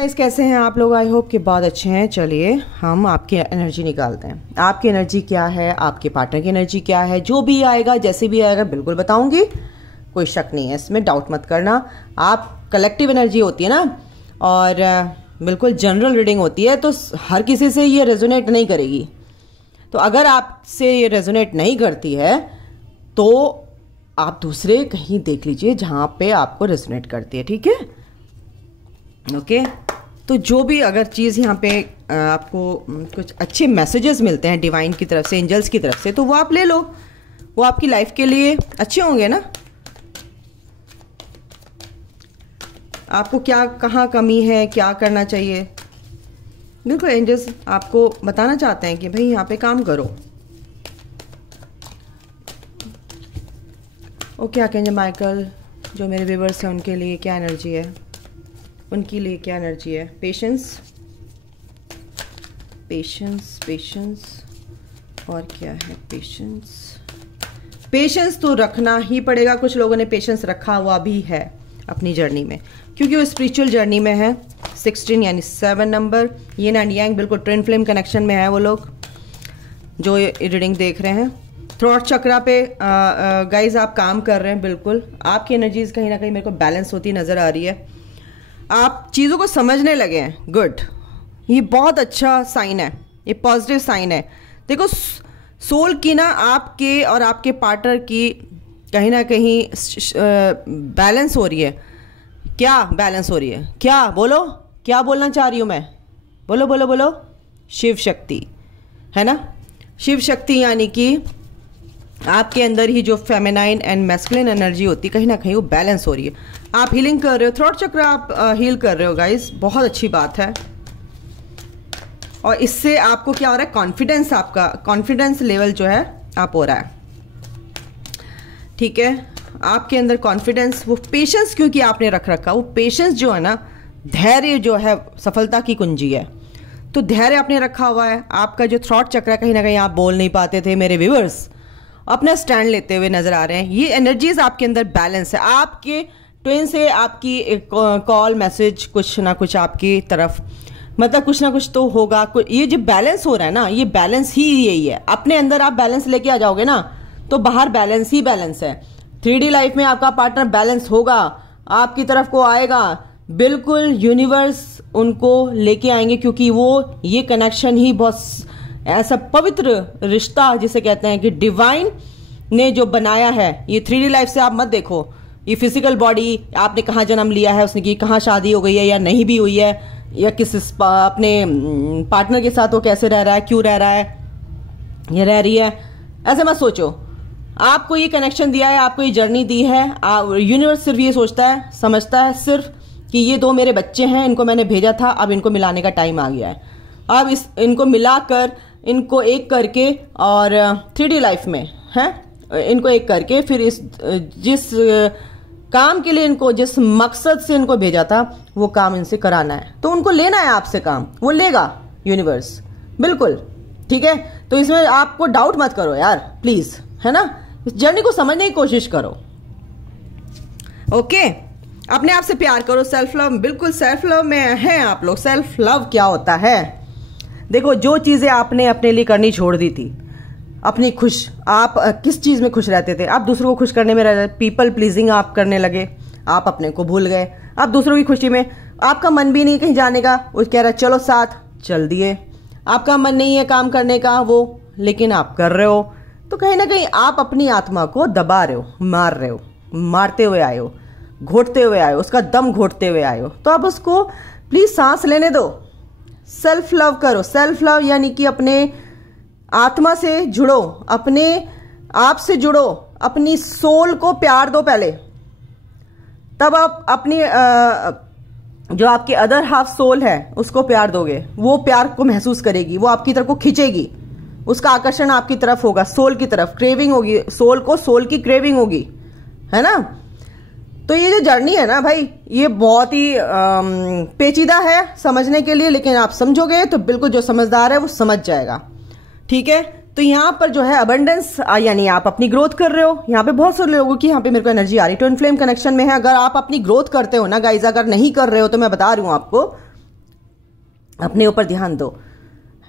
Guys, कैसे हैं आप लोग? आई होप कि बहुत अच्छे हैं। चलिए हम आपकी एनर्जी निकालते हैं। आपकी एनर्जी क्या है, आपके पार्टनर की एनर्जी क्या है, जो भी आएगा जैसे भी आएगा बिल्कुल बताऊंगी, कोई शक नहीं है इसमें, डाउट मत करना। आप कलेक्टिव एनर्जी होती है ना, और बिल्कुल जनरल रीडिंग होती है, तो हर किसी से ये रेजोनेट नहीं करेगी। तो अगर आपसे ये रेजोनेट नहीं करती है तो आप दूसरे कहीं देख लीजिए जहाँ पे आपको रेजोनेट करती है, ठीक है? ओके तो जो भी अगर चीज़ यहाँ पे आपको कुछ अच्छे मैसेजेस मिलते हैं डिवाइन की तरफ से, एंजल्स की तरफ से, तो वो आप ले लो, वो आपकी लाइफ के लिए अच्छे होंगे ना। आपको क्या, कहाँ कमी है, क्या करना चाहिए, बिल्कुल एंजल्स आपको बताना चाहते हैं कि भाई यहाँ पे काम करो। ओके आर्कएंजल माइकल, जो मेरे व्यूअर्स हैं उनके लिए क्या एनर्जी है, उनके लिए क्या एनर्जी है? पेशेंस, पेशेंस, पेशेंस, और क्या है? पेशेंस, पेशेंस तो रखना ही पड़ेगा। कुछ लोगों ने पेशेंस रखा हुआ भी है अपनी जर्नी में, क्योंकि वो स्पिरिचुअल जर्नी में है। 16 यानी 7 नंबर, यिन एंड यांग, बिल्कुल ट्विन फ्लेम कनेक्शन में है वो लोग जो ये रीडिंग देख रहे हैं। थ्रोट चक्रा पे गाइज आप काम कर रहे हैं, बिल्कुल आपकी एनर्जीज कहीं ना कहीं मेरे को बैलेंस होती नज़र आ रही है। आप चीज़ों को समझने लगे हैं, गुड, ये बहुत अच्छा साइन है, ये पॉजिटिव साइन है। देखो सोल की ना आपके और आपके पार्टनर की कहीं ना कहीं बैलेंस हो रही है। क्या बैलेंस हो रही है? क्या बोलो, क्या बोलना चाह रही हूँ मैं? बोलो बोलो बोलो। शिव शक्ति है ना, शिव शक्ति यानी कि आपके अंदर ही जो फेमिनाइन एंड मैस्कुलिन एनर्जी होती है कहीं ना कहीं वो बैलेंस हो रही है। आप हीलिंग कर रहे हो, थ्रोट चक्र आप हील कर रहे हो गाइस, बहुत अच्छी बात है। और इससे आपको क्या हो रहा है? कॉन्फिडेंस, आपका कॉन्फिडेंस लेवल जो है आप हो रहा है, ठीक है? आपके अंदर कॉन्फिडेंस, वो पेशेंस क्योंकि आपने रख रखा, वो पेशेंस जो है ना, धैर्य जो है सफलता की कुंजी है। तो धैर्य आपने रखा हुआ है। आपका जो थ्रोट चक्र कहीं ना कहीं आप बोल नहीं पाते थे, मेरे व्यूअर्स अपना स्टैंड लेते हुए नजर आ रहे हैं। ये एनर्जीज आपके अंदर बैलेंस है। आपके ट्विन से आपकी कॉल मैसेज कुछ ना कुछ आपकी तरफ, मतलब कुछ ना कुछ तो होगा। ये जो बैलेंस हो रहा है ना, ये बैलेंस ही यही है। अपने अंदर आप बैलेंस लेके आ जाओगे ना, तो बाहर बैलेंस ही बैलेंस है। 3D लाइफ में आपका पार्टनर बैलेंस होगा, आपकी तरफ को आएगा, बिल्कुल यूनिवर्स उनको लेके आएंगे, क्योंकि वो ये कनेक्शन ही बहुत ऐसा पवित्र रिश्ता जिसे कहते हैं कि डिवाइन ने जो बनाया है। ये 3D लाइफ से आप मत देखो, ये फिजिकल बॉडी आपने कहाँ जन्म लिया है, उसने की कहाँ शादी हो गई है या नहीं भी हुई है, या किस अपने पार्टनर के साथ वो कैसे रह रहा है, क्यों रह रहा है, ये रह रही है, ऐसे मत सोचो। आपको ये कनेक्शन दिया है, आपको ये जर्नी दी है। यूनिवर्स सिर्फ ये सोचता है, समझता है सिर्फ कि ये दो मेरे बच्चे हैं, इनको मैंने भेजा था, अब इनको मिलाने का टाइम आ गया है। अब इनको मिलाकर, इनको एक करके, और 3D लाइफ में है, इनको एक करके फिर जिस काम के लिए इनको, जिस मकसद से इनको भेजा था, वो काम इनसे कराना है। तो उनको लेना है आपसे काम, वो लेगा यूनिवर्स, बिल्कुल, ठीक है? तो इसमें आपको डाउट मत करो यार, प्लीज, है ना? इस जर्नी को समझने की कोशिश करो। ओके, अपने आप से प्यार करो, सेल्फ लव, बिल्कुल सेल्फ लव में हैं आप लोग। सेल्फ लव क्या होता है? देखो, जो चीजें आपने अपने लिए करनी छोड़ दी थी, अपनी खुश, आप किस चीज में खुश रहते थे? आप दूसरों को खुश करने में रहते, पीपल प्लीजिंग आप करने लगे, आप अपने को भूल गए। आप दूसरों की खुशी में, आपका मन भी नहीं कहीं जाने का, वो कह रहा है चलो साथ, चल दिए। आपका मन नहीं है काम करने का वो, लेकिन आप कर रहे हो। तो कहीं ना कहीं आप अपनी आत्मा को दबा रहे हो, मार रहे हो, मारते हुए आए हो, घोटते हुए आए हो, उसका दम घोटते हुए आए हो। तो आप उसको प्लीज सांस लेने दो, सेल्फ लव करो। सेल्फ लव यानी कि अपने आत्मा से जुड़ो, अपने आप से जुड़ो, अपनी सोल को प्यार दो पहले, तब आप अपनी जो आपकी अदर हाफ सोल है उसको प्यार दोगे। वो प्यार को महसूस करेगी, वो आपकी तरफ को खींचेगी, उसका आकर्षण आपकी तरफ होगा, सोल की तरफ क्रेविंग होगी, सोल को सोल की क्रेविंग होगी, है ना? तो ये जो जर्नी है ना भाई, ये बहुत ही पेचीदा है समझने के लिए, लेकिन आप समझोगे तो बिल्कुल जो समझदार है वो समझ जाएगा, ठीक है? तो यहाँ पर जो है अबंडेंस, यानी आप अपनी ग्रोथ कर रहे हो। यहाँ पे बहुत सारे लोगों की यहाँ पे मेरे को एनर्जी आ रही है, ट्विन फ्लेम कनेक्शन में है। अगर आप अपनी ग्रोथ करते हो ना गाइज, अगर नहीं कर रहे हो तो मैं बता रही हूँ आपको, अपने ऊपर ध्यान दो,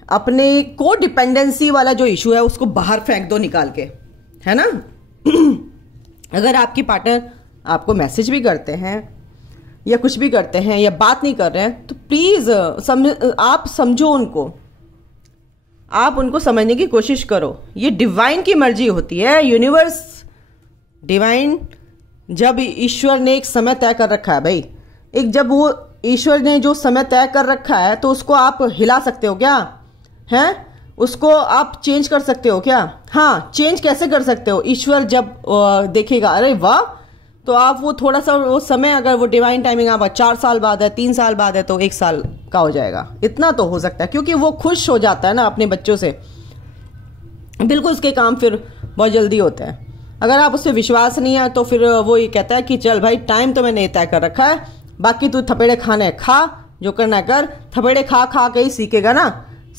अपने को डिपेंडेंसी वाला जो इशू है उसको बाहर फेंक दो निकाल के, है ना। अगर आपकी पार्टनर आपको मैसेज भी करते हैं या कुछ भी करते हैं या बात नहीं कर रहे हैं तो प्लीज आप समझो उनको, आप उनको समझने की कोशिश करो। ये डिवाइन की मर्जी होती है, यूनिवर्स डिवाइन, जब ईश्वर ने एक समय तय कर रखा है भाई, एक जब वो ईश्वर ने जो समय तय कर रखा है तो उसको आप हिला सकते हो क्या, हैं? उसको आप चेंज कर सकते हो क्या? हाँ, चेंज कैसे कर सकते हो? ईश्वर जब देखेगा अरे वाह, तो आप वो थोड़ा सा वो समय, अगर वो डिवाइन टाइमिंग आप 4 साल बाद है, 3 साल बाद है, तो 1 साल का हो जाएगा, इतना तो हो सकता है, क्योंकि वो खुश हो जाता है ना अपने बच्चों से, बिल्कुल उसके काम फिर बहुत जल्दी होते हैं। अगर आप उससे विश्वास नहीं है तो फिर वो ये कहता है कि चल भाई टाइम तो मैंने तय कर रखा है, बाकी तू थपेड़े खाने खा, जो करना है कर, थपेड़े खा खा के ही सीखेगा ना,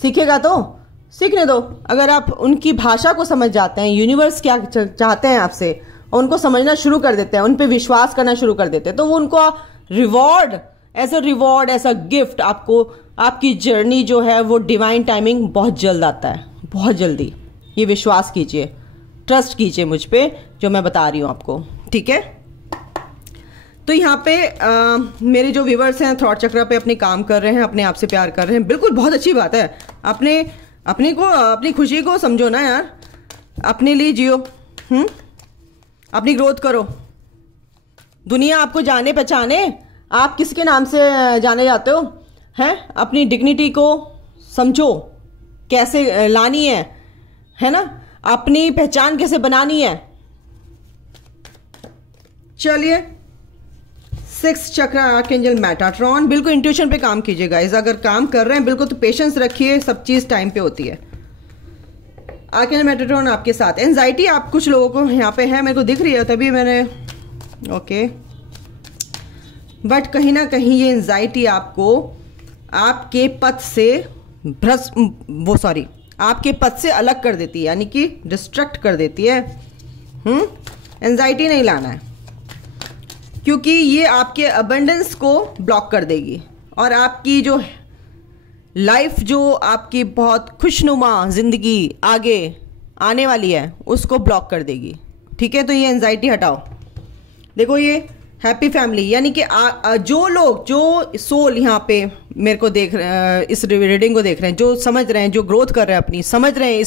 सीखेगा तो सीखने दो। अगर आप उनकी भाषा को समझ जाते हैं, यूनिवर्स क्या चाहते हैं आपसे, और उनको समझना शुरू कर देते हैं, उन पे विश्वास करना शुरू कर देते हैं, तो वो उनको रिवॉर्ड, एज अ गिफ्ट आपको, आपकी जर्नी जो है वो डिवाइन टाइमिंग बहुत जल्द आता है, बहुत जल्दी। ये विश्वास कीजिए, ट्रस्ट कीजिए मुझ पे जो मैं बता रही हूँ आपको, ठीक है। तो यहाँ पे मेरे जो व्यूवर्स हैं थॉट चक्र पे अपने काम कर रहे हैं, अपने आप से प्यार कर रहे हैं, बिल्कुल बहुत अच्छी बात है। अपनी खुशी को समझो ना यार, अपने लिए जियो, अपनी ग्रोथ करो, दुनिया आपको जाने पहचाने, आप किसके नाम से जाने जाते हो, हैं? अपनी डिग्निटी को समझो कैसे लानी है ना, अपनी पहचान कैसे बनानी है। चलिए, 6 चक्र आर्कएंजल मेटाट्रॉन, बिल्कुल इंट्यूशन पे काम कीजिए गाइस। अगर काम कर रहे हैं बिल्कुल तो पेशेंस रखिए, सब चीज टाइम पे होती है। आर्कएंजल मेटाट्रॉन आपके साथ। एंजाइटी आप कुछ लोगों को यहाँ पे है, मेरे को दिख रही है, तभी मैंने ओके, बट कहीं ना कहीं ये एंजाइटी आपको आपके पथ से आपके पथ से अलग कर देती है, यानी कि डिस्ट्रैक्ट कर देती है। एंजाइटी नहीं लाना है, क्योंकि ये आपके अबंडेंस को ब्लॉक कर देगी और आपकी जो लाइफ, जो आपकी बहुत खुशनुमा जिंदगी आगे आने वाली है, उसको ब्लॉक कर देगी, ठीक है। तो ये एंजाइटी हटाओ। देखो ये हैप्पी फैमिली, यानी कि जो लोग, जो सोल यहाँ पे मेरे को देख रहे हैं, इस रीडिंग को देख रहे हैं, जो समझ रहे हैं, जो ग्रोथ कर रहे हैं अपनी, समझ रहे हैं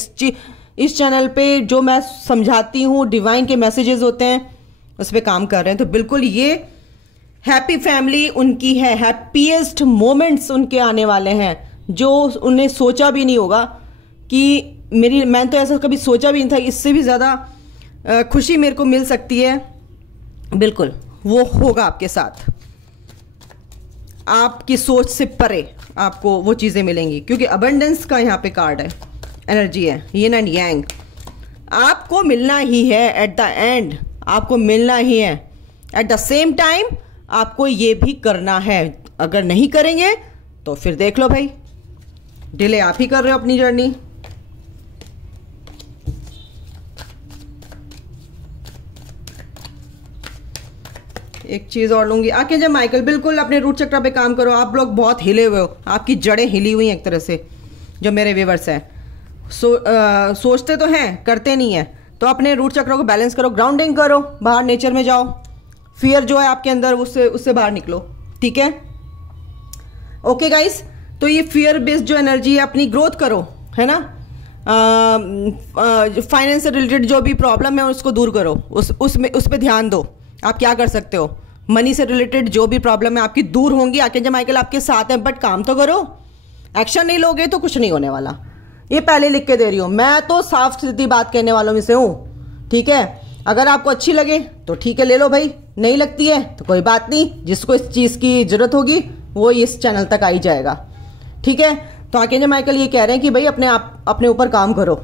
इस चैनल पे जो मैं समझाती हूँ, डिवाइन के मैसेजेस होते हैं, उस पर काम कर रहे हैं, तो बिल्कुल ये हैप्पी फैमिली उनकी है। हैप्पीएस्ट मोमेंट्स उनके आने वाले हैं, जो उन्हें सोचा भी नहीं होगा कि मैंने तो ऐसा कभी सोचा भी नहीं था, इससे भी ज़्यादा खुशी मेरे को मिल सकती है। बिल्कुल वो होगा आपके साथ, आपकी सोच से परे आपको वो चीज़ें मिलेंगी, क्योंकि अबंडेंस का यहाँ पे कार्ड है, एनर्जी है, यिन एंड यांग। आपको मिलना ही है एट द एंड, आपको मिलना ही है। एट द सेम टाइम आपको ये भी करना है, अगर नहीं करेंगे तो फिर देख लो भाई, डिले आप ही कर रहे हो अपनी जर्नी। एक चीज और लूंगी आके जब माइकल, बिल्कुल अपने रूट चक्र पे काम करो। आप लोग बहुत हिले हुए हो, आपकी जड़ें हिली हुई हैं एक तरह से, जो मेरे व्यूवर्स हैं। सोचते तो हैं, करते नहीं है, तो अपने रूट चक्र को बैलेंस करो, ग्राउंडिंग करो, बाहर नेचर में जाओ, फियर जो है आपके अंदर उससे बाहर निकलो, ठीक है। ओके गाइस, तो ये फियर बेस्ड जो एनर्जी है, अपनी ग्रोथ करो, है ना। फाइनेंस से रिलेटेड जो भी प्रॉब्लम है उसको दूर करो, उस पर ध्यान दो। आप क्या कर सकते हो, मनी से रिलेटेड जो भी प्रॉब्लम है आपकी दूर होंगी। आर्कएंजल माइकल आपके साथ है, बट काम तो करो, एक्शन नहीं लोगे तो कुछ नहीं होने वाला। ये पहले लिख के दे रही हूँ, मैं तो साफ सीधी बात कहने वालों में से हूँ, ठीक है। अगर आपको अच्छी लगे तो ठीक है, ले लो भाई, नहीं लगती है तो कोई बात नहीं, जिसको इस चीज़ की जरूरत होगी वो इस चैनल तक आई जाएगा, ठीक है। तो आर्कएंजल माइकल ये कह रहे हैं कि भाई अपने ऊपर काम करो,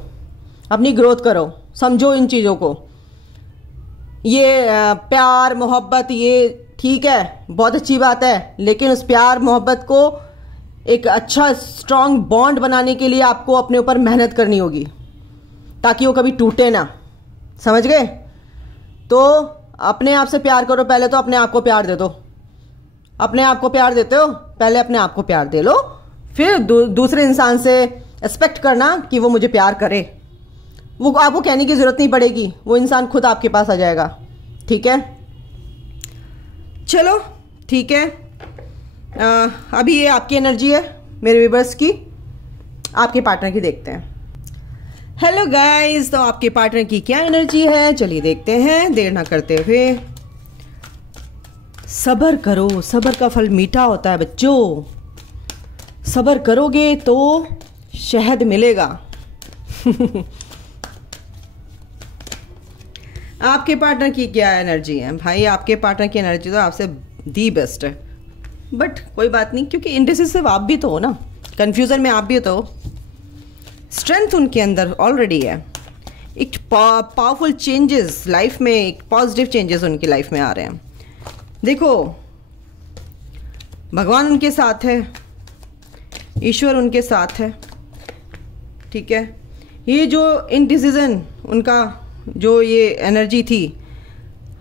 अपनी ग्रोथ करो, समझो इन चीज़ों को। ये प्यार मोहब्बत ये ठीक है, बहुत अच्छी बात है, लेकिन उस प्यार मोहब्बत को एक अच्छा स्ट्रांग बॉन्ड बनाने के लिए आपको अपने ऊपर मेहनत करनी होगी, ताकि वो कभी टूटे ना, समझ गए। तो अपने आप से प्यार करो, पहले तो अपने आप को प्यार दे दो। अपने आप को प्यार देते हो, पहले अपने आप को प्यार दे लो, फिर दूसरे इंसान से एक्सपेक्ट करना कि वो मुझे प्यार करे, वो आपको कहने की ज़रूरत नहीं पड़ेगी, वो इंसान खुद आपके पास आ जाएगा। ठीक है, चलो ठीक है। अभी ये आपकी एनर्जी है मेरे व्यूअर्स की, आपके पार्टनर की देखते हैं। हेलो गाइस, तो आपके पार्टनर की क्या एनर्जी है, चलिए देखते हैं देर ना करते हुए। सब्र करो, सब्र का फल मीठा होता है बच्चों, सब्र करोगे तो शहद मिलेगा। आपके पार्टनर की क्या एनर्जी है भाई, आपके पार्टनर की एनर्जी तो आपसे दी बेस्ट है, बट कोई बात नहीं, क्योंकि इंडिसिसिव आप भी तो हो ना, कंफ्यूजन में आप भी तो हो। स्ट्रेंथ उनके अंदर ऑलरेडी है, एक पावरफुल चेंजेस लाइफ में, एक पॉजिटिव चेंजेस उनकी लाइफ में आ रहे हैं। देखो, भगवान उनके साथ है, ईश्वर उनके साथ है। ठीक है, ये जो इनडिसीजन उनका जो ये एनर्जी थी,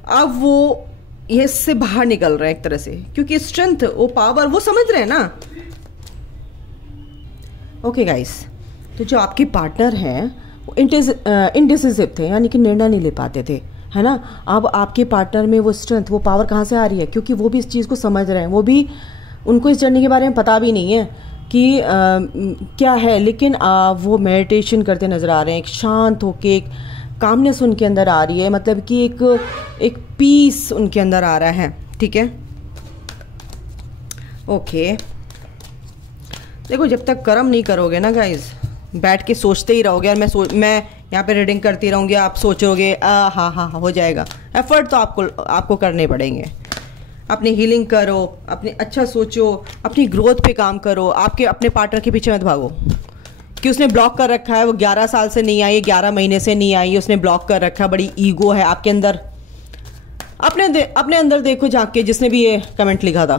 अब वो ये इससे बाहर निकल रहे हैं एक तरह से, क्योंकि स्ट्रेंथ, वो पावर, वो समझ रहे हैं ना। ओके गाइस, तो जो आपके पार्टनर हैं वो इनडिसिसिव थे, यानी कि निर्णय नहीं ले पाते थे, है ना। अब आपके पार्टनर में वो स्ट्रेंथ, वो पावर कहाँ से आ रही है, क्योंकि वो भी इस चीज़ को समझ रहे हैं, वो भी, उनको इस जर्नी के बारे में पता भी नहीं है कि क्या है, लेकिन वो मेडिटेशन करते नज़र आ रहे हैं, एक शांत होके, एक कामनेस उनके अंदर आ रही है, मतलब कि एक पीस उनके अंदर आ रहा है। ठीक है, ओके। देखो, जब तक कर्म नहीं करोगे ना गाइज, बैठ के सोचते ही रहोगे, और मैं यहाँ पे रीडिंग करती रहूँगी, आप सोचोगे हाँ हो जाएगा। एफर्ट तो आपको करने पड़ेंगे। अपनी हीलिंग करो, अपने अच्छा सोचो, अपनी ग्रोथ पे काम करो, अपने पार्टनर के पीछे मत भागो कि उसने ब्लॉक कर रखा है, वो 11 साल से नहीं आई, 11 महीने से नहीं आई, उसने ब्लॉक कर रखा है, बड़ी ईगो है आपके अंदर। अपने अंदर देखो झांक के, जिसने भी ये कमेंट लिखा था,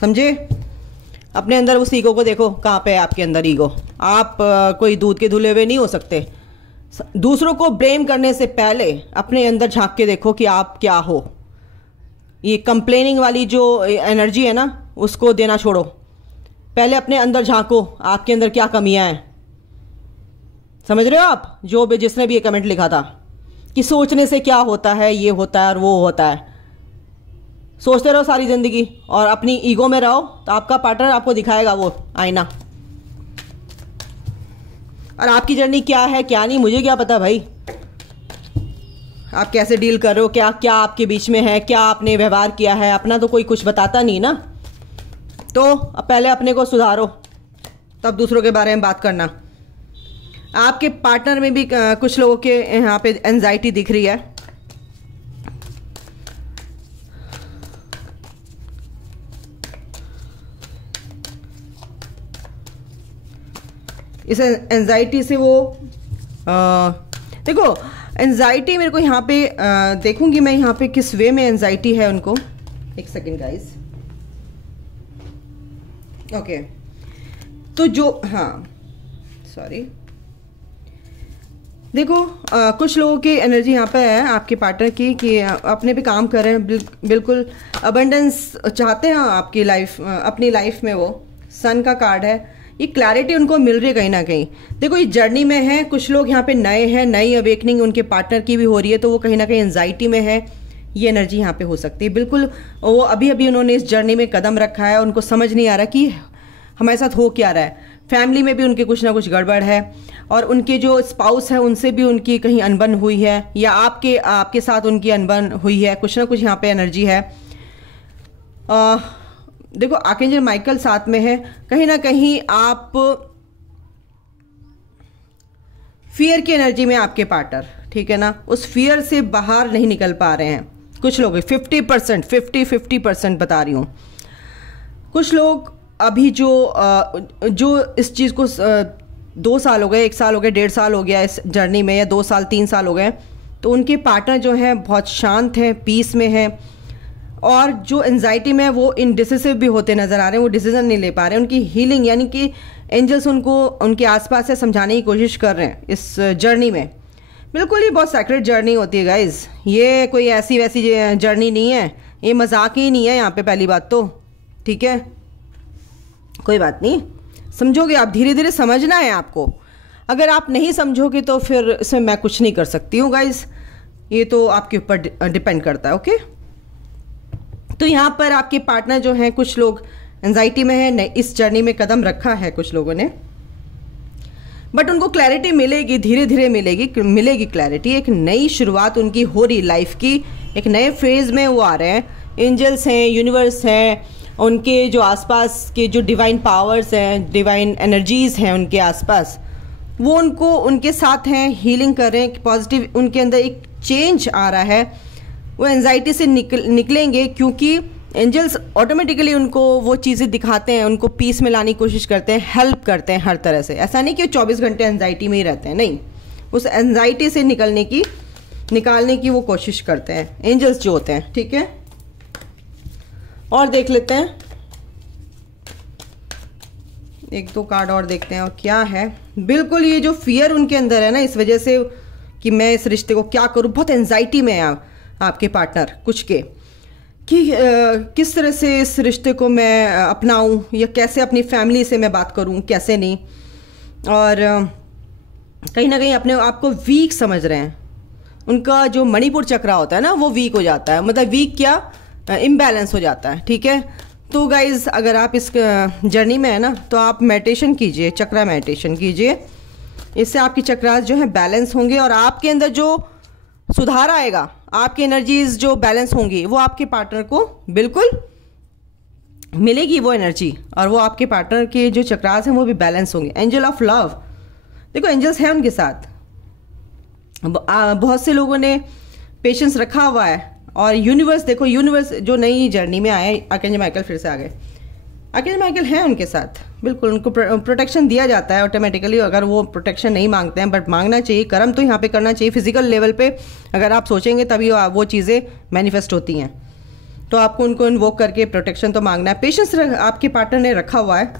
समझे, अपने अंदर उस ईगो को देखो, कहाँ पे है आपके अंदर ईगो। आप कोई दूध के धुले हुए नहीं हो सकते। दूसरों को ब्लेम करने से पहले अपने अंदर झांक के देखो कि आप क्या हो। ये कंप्लेनिंग वाली जो एनर्जी है ना, उसको देना छोड़ो, पहले अपने अंदर झांको, आपके अंदर क्या कमियां हैं। समझ रहे हो आप, जिसने भी ये कमेंट लिखा था कि सोचने से क्या होता है, ये होता है और वो होता है। सोचते रहो सारी जिंदगी और अपनी ईगो में रहो, तो आपका पार्टनर आपको दिखाएगा वो आईना। और आपकी जर्नी क्या है क्या नहीं, मुझे क्या पता भाई, आप कैसे डील कर रहे हो, क्या आपके बीच में है, क्या आपने व्यवहार किया है, अपना तो कोई कुछ बताता नहीं ना। तो पहले अपने को सुधारो, तब दूसरों के बारे में बात करना। आपके पार्टनर में भी कुछ लोगों के यहाँ पे एंजाइटी दिख रही है। इस एंजाइटी से वो देखो, एंजाइटी मेरे को यहाँ पे देखूंगी मैं यहाँ पे किस वे में एंजाइटी है उनको। एक सेकेंड गाइस, ओके। तो जो, हाँ सॉरी, देखो कुछ लोगों की एनर्जी यहाँ पे है आपके पार्टनर की कि अपने पे काम कर रहे हैं, बिल्कुल अबंडेंस चाहते हैं आपकी लाइफ, अपनी लाइफ में। वो सन का कार्ड है, ये क्लैरिटी उनको मिल रही है कहीं ना कहीं। देखो, ये जर्नी में है, कुछ लोग यहाँ पे नए हैं, नई अवेकनिंग उनके पार्टनर की भी हो रही है, तो वो कहीं ना कहीं एंजाइटी में है। ये एनर्जी यहाँ पे हो सकती है बिल्कुल। वो अभी अभी उन्होंने इस जर्नी में कदम रखा है, उनको समझ नहीं आ रहा कि हमारे साथ हो क्या रहा है। फैमिली में भी उनके कुछ ना कुछ गड़बड़ है, और उनके जो स्पाउस है उनसे भी उनकी कहीं अनबन हुई है, या आपके साथ उनकी अनबन हुई है, कुछ ना कुछ यहाँ पे एनर्जी है। देखो, आर्कएंजल माइकल साथ में है, कहीं ना कहीं आप फियर की एनर्जी में आपके पार्टनर, ठीक है ना, उस फियर से बाहर नहीं निकल पा रहे हैं। कुछ लोग 50% बता रही हूँ। कुछ लोग अभी जो इस चीज़ को 2 साल हो गए, 1 साल हो गए, 1.5 साल हो गया इस जर्नी में, या 2 साल 3 साल हो गए, तो उनके पार्टनर जो हैं बहुत शांत हैं, पीस में हैं, और जो एंजाइटी में वो इनडिसिसिव भी होते नज़र आ रहे हैं, वो डिसीजन नहीं ले पा रहे हैं। उनकी हीलिंग, यानी कि एंजल्स उनको उनके आसपास से समझाने की कोशिश कर रहे हैं इस जर्नी में। बिल्कुल, ये बहुत सेक्रेट जर्नी होती है गाइज, ये कोई ऐसी वैसी जर्नी नहीं है, ये मजाक ही नहीं है यहाँ पे, पहली बात तो, ठीक है, कोई बात नहीं। समझोगे आप, धीरे धीरे समझना है आपको। अगर आप नहीं समझोगे तो फिर इसमें मैं कुछ नहीं कर सकती हूँ गाइस, ये तो आपके ऊपर डिपेंड करता है। ओके, तो यहाँ पर आपके पार्टनर जो हैं, कुछ लोग एंजाइटी में है, इस जर्नी में कदम रखा है कुछ लोगों ने, बट उनको क्लैरिटी मिलेगी, धीरे धीरे मिलेगी क्लैरिटी। एक नई शुरुआत उनकी हो रही लाइफ की, एक नए फेज में वो आ रहे हैं। एंजल्स हैं, यूनिवर्स हैं, उनके जो आसपास के जो डिवाइन पावर्स हैं, डिवाइन एनर्जीज हैं उनके आसपास, वो उनको उनके साथ हैं, हीलिंग कर रहे हैं। पॉजिटिव उनके अंदर एक चेंज आ रहा है, वो एंजाइटी से निकलेंगे, क्योंकि एंजल्स ऑटोमेटिकली उनको वो चीज़ें दिखाते हैं, उनको पीस में लाने की कोशिश करते हैं, हेल्प करते हैं हर तरह से। ऐसा नहीं कि वो 24 घंटे एंजाइटी में ही रहते हैं, नहीं, उस एंजाइटी से निकालने की वो कोशिश करते हैं एंजल्स जो होते हैं। ठीक है, और देख लेते हैं, एक दो कार्ड और देखते हैं और क्या है। बिल्कुल ये जो फियर उनके अंदर है ना, इस वजह से कि मैं इस रिश्ते को क्या करूं, बहुत एंजाइटी में है आपके पार्टनर कुछ के, कि किस तरह से इस रिश्ते को मैं अपनाऊं, या कैसे अपनी फैमिली से मैं बात करूं, कैसे नहीं। और कहीं ना कहीं अपने आप को वीक समझ रहे हैं। उनका जो मणिपुर चक्रा होता है ना, वो वीक हो जाता है, मतलब वीक क्या, इम्बैलेंस हो जाता है। ठीक है, तो गाइज अगर आप इस जर्नी में है ना, तो आप मेडिटेशन कीजिए, चक्रा मेडिटेशन कीजिए, इससे आपकी चक्रास जो है बैलेंस होंगे, और आपके अंदर जो सुधार आएगा, आपकी एनर्जीज जो बैलेंस होंगी, वो आपके पार्टनर को बिल्कुल मिलेगी वो एनर्जी, और वो आपके पार्टनर के जो चक्रास हैं वो भी बैलेंस होंगे। एंजल ऑफ लव, देखो एंजल्स हैं उनके साथ। बहुत से लोगों ने पेशेंस रखा हुआ है, और यूनिवर्स देखो, यूनिवर्स जो नई जर्नी में आए, आर्कएंजल माइकल फिर से आ गए, आर्कएंजल माइकल हैं उनके साथ, बिल्कुल उनको प्रोटेक्शन दिया जाता है ऑटोमेटिकली, अगर वो प्रोटेक्शन नहीं मांगते हैं, बट मांगना चाहिए, कर्म तो यहाँ पे करना चाहिए। फिजिकल लेवल पे अगर आप सोचेंगे तभी वो चीज़ें मैनिफेस्ट होती हैं, तो आपको उनको इन्वोक करके प्रोटेक्शन तो मांगना है। पेशेंस आपके पार्टनर ने रखा हुआ है।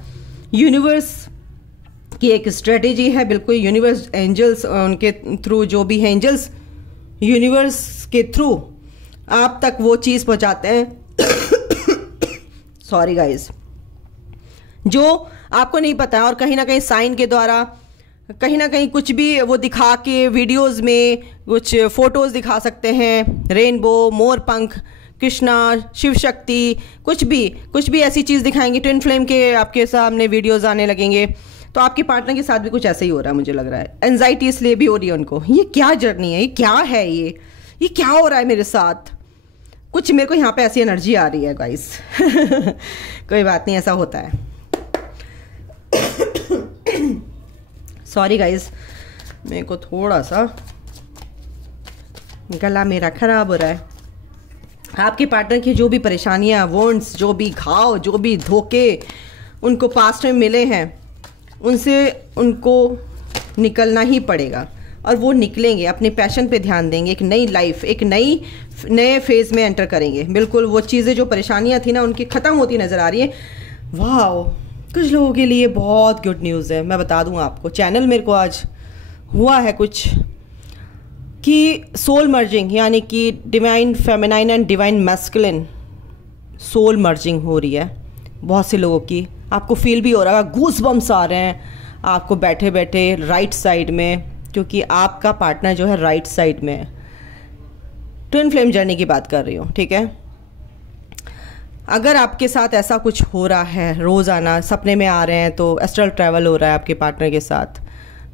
यूनिवर्स की एक स्ट्रेटेजी है, बिल्कुल यूनिवर्स, एंजल्स उनके थ्रू, जो भी है एंजल्स यूनिवर्स के थ्रू आप तक वो चीज़ पहुँचाते हैं सॉरी गाइज, जो आपको नहीं पता है, और कहीं ना कहीं साइन के द्वारा, कहीं ना कहीं कुछ भी वो दिखा के, वीडियोस में कुछ फोटोज दिखा सकते हैं, रेनबो, मोर पंख, कृष्णा, शिव शक्ति, कुछ भी ऐसी चीज़ दिखाएंगे, ट्विन फ्लेम के आपके सामने वीडियोस आने लगेंगे। तो आपके पार्टनर के साथ भी कुछ ऐसा ही हो रहा है, मुझे लग रहा है। एंजाइटी इसलिए भी हो रही है उनको, ये क्या जर्नी है, ये क्या है, ये क्या हो रहा है मेरे साथ, कुछ मेरे को यहाँ पे ऐसी एनर्जी आ रही है गाइस कोई बात नहीं, ऐसा होता है सॉरी गाइस, मेरे को थोड़ा सा गला मेरा खराब हो रहा है। आपके पार्टनर की जो भी परेशानियाँ, वॉन्ट्स, जो भी घाव, जो भी धोखे उनको पास्ट में मिले हैं, उनसे उनको निकलना ही पड़ेगा, और वो निकलेंगे, अपने पैशन पे ध्यान देंगे, एक नई लाइफ, एक नए फेज में एंटर करेंगे। बिल्कुल वो चीज़ें जो परेशानियां थी ना, उनकी ख़त्म होती नज़र आ रही है। वाह, कुछ लोगों के लिए बहुत गुड न्यूज़ है, मैं बता दूं आपको। चैनल मेरे को आज हुआ है कुछ कि सोल मर्जिंग, यानी कि divine feminine and divine masculine soul merging हो रही है बहुत से लोगों की। आपको फील भी हो रहा है, गूस बम्स आ रहे हैं आपको बैठे बैठे राइट साइड में, क्योंकि आपका पार्टनर जो है राइट साइड में है। ट्विन फ्लेम जर्नी की बात कर रही हूँ, ठीक है। अगर आपके साथ ऐसा कुछ हो रहा है, रोज़ाना सपने में आ रहे हैं, तो एस्ट्रल ट्रैवल हो रहा है, आपके पार्टनर के साथ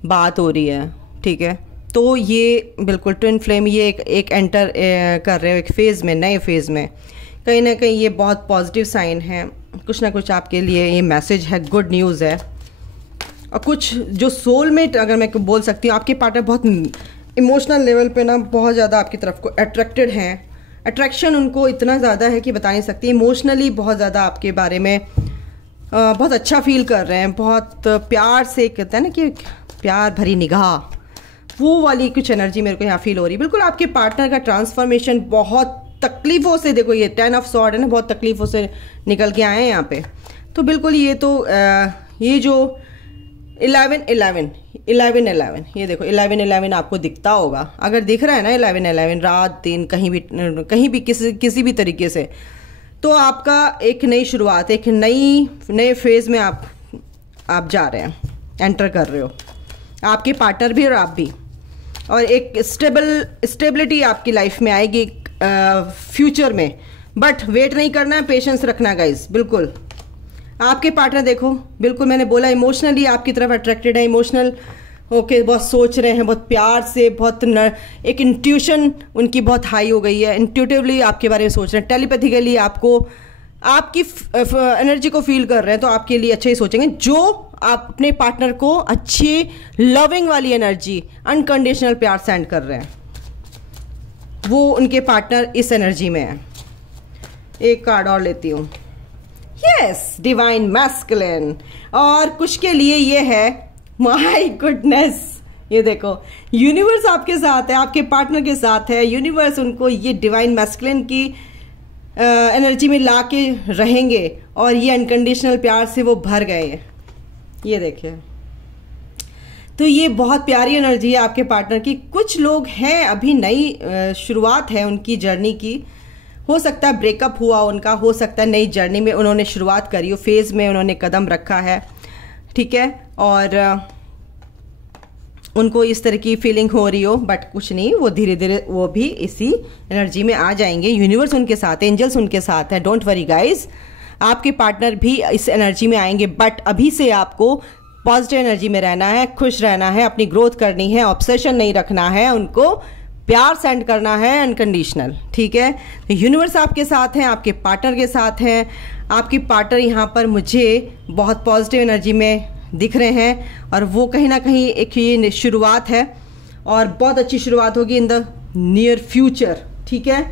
बात हो रही है, ठीक है, तो ये बिल्कुल ट्विन फ्लेम, ये एक एंटर कर रहे हो एक फेज़ में, नए फेज़ में। कहीं ना कहीं ये बहुत पॉजिटिव साइन है, कुछ ना कुछ आपके लिए ये मैसेज है, गुड न्यूज़ है। और कुछ जो सोलमेट, अगर मैं बोल सकती हूँ, आपके पार्टनर बहुत इमोशनल लेवल पे ना बहुत ज़्यादा आपकी तरफ को अट्रैक्टेड हैं। अट्रैक्शन उनको इतना ज़्यादा है कि बता नहीं सकती। इमोशनली बहुत ज़्यादा आपके बारे में बहुत अच्छा फील कर रहे हैं, बहुत प्यार से, कहते हैं ना कि प्यार भरी निगाह, वो वाली कुछ एनर्जी मेरे को यहाँ फील हो रही है। बिल्कुल आपके पार्टनर का ट्रांसफॉर्मेशन बहुत तकलीफ़ों से, देखो ये 10 ऑफ सॉर्ड है ना, बहुत तकलीफ़ों से निकल के आए हैं यहाँ पे। तो बिल्कुल ये तो ये जो 11-11, ये देखो 11-11 आपको दिखता होगा। अगर दिख रहा है ना 11-11 रात दिन कहीं भी किसी भी तरीके से, तो आपका एक नई शुरुआत, एक नए फेज़ में आप आप जा रहे हैं, एंटर कर रहे हो, आपके पार्टनर भी और आप भी, और एक स्टेबिलिटी आपकी लाइफ में आएगी फ्यूचर में। बट वेट नहीं करना है, पेशेंस रखना है गाइज। बिल्कुल आपके पार्टनर देखो, बिल्कुल मैंने बोला इमोशनली आपकी तरफ अट्रैक्टेड है, इमोशनल ओके, बहुत सोच रहे हैं, बहुत प्यार से, बहुत एक इंट्यूशन उनकी बहुत हाई हो गई है, इंट्यूटिवली आपके बारे में सोच रहे हैं, टेलीपैथिकली आपको आपकी एनर्जी को फील कर रहे हैं, तो आपके लिए अच्छा ही सोचेंगे। जो आप अपने पार्टनर को अच्छी लविंग वाली एनर्जी, अनकंडीशनल प्यार सेंड कर रहे हैं, वो उनके पार्टनर इस एनर्जी में है। एक कार्ड और लेती हूँ, यस, डिवाइन मैस्कुलिन, और कुछ के लिए ये है, माय गुडनेस, ये देखो यूनिवर्स आपके साथ है, आपके पार्टनर के साथ है, यूनिवर्स उनको ये डिवाइन मैस्कुलिन की एनर्जी में ला के रहेंगे, और ये अनकंडीशनल प्यार से वो भर गए हैं, ये देखिए। तो ये बहुत प्यारी एनर्जी है आपके पार्टनर की। कुछ लोग हैं अभी नई शुरुआत है उनकी जर्नी की, हो सकता है ब्रेकअप हुआ उनका, हो सकता है नई जर्नी में उन्होंने शुरुआत करी हो, फेज में उन्होंने कदम रखा है, ठीक है, और उनको इस तरह की फीलिंग हो रही हो, बट कुछ नहीं, वो धीरे धीरे वो भी इसी एनर्जी में आ जाएंगे। यूनिवर्स उनके साथ है, एंजल्स उनके साथ है, डोंट वरी गाइज, आपके पार्टनर भी इस एनर्जी में आएंगे। बट अभी से आपको पॉजिटिव एनर्जी में रहना है, खुश रहना है, अपनी ग्रोथ करनी है, ऑब्सेशन नहीं रखना है, उनको प्यार सेंड करना है अनकंडीशनल, ठीक है। तो यूनिवर्स आपके साथ हैं, आपके पार्टनर के साथ हैं। आपके पार्टनर यहाँ पर मुझे बहुत पॉजिटिव एनर्जी में दिख रहे हैं, और वो कहीं ना कहीं एक ये शुरुआत है, और बहुत अच्छी शुरुआत होगी इन द नियर फ्यूचर, ठीक है।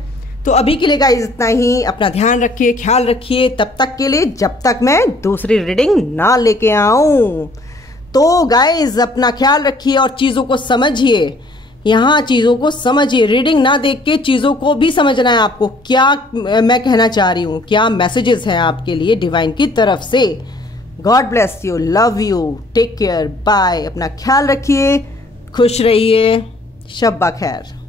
तो अभी के लिए गाइस इतना ही, अपना ध्यान रखिए, ख्याल रखिए, तब तक के लिए, जब तक मैं दूसरी रीडिंग ना लेके आऊं। तो गाइस अपना ख्याल रखिए और चीज़ों को समझिए, यहाँ चीज़ों को समझिए, रीडिंग ना देख के चीज़ों को भी समझना है आपको, क्या मैं कहना चाह रही हूँ, क्या मैसेजेस हैं आपके लिए डिवाइन की तरफ से। God bless you, love you, take care, bye, अपना ख्याल रखिए, खुश रहिए, शब बखैर।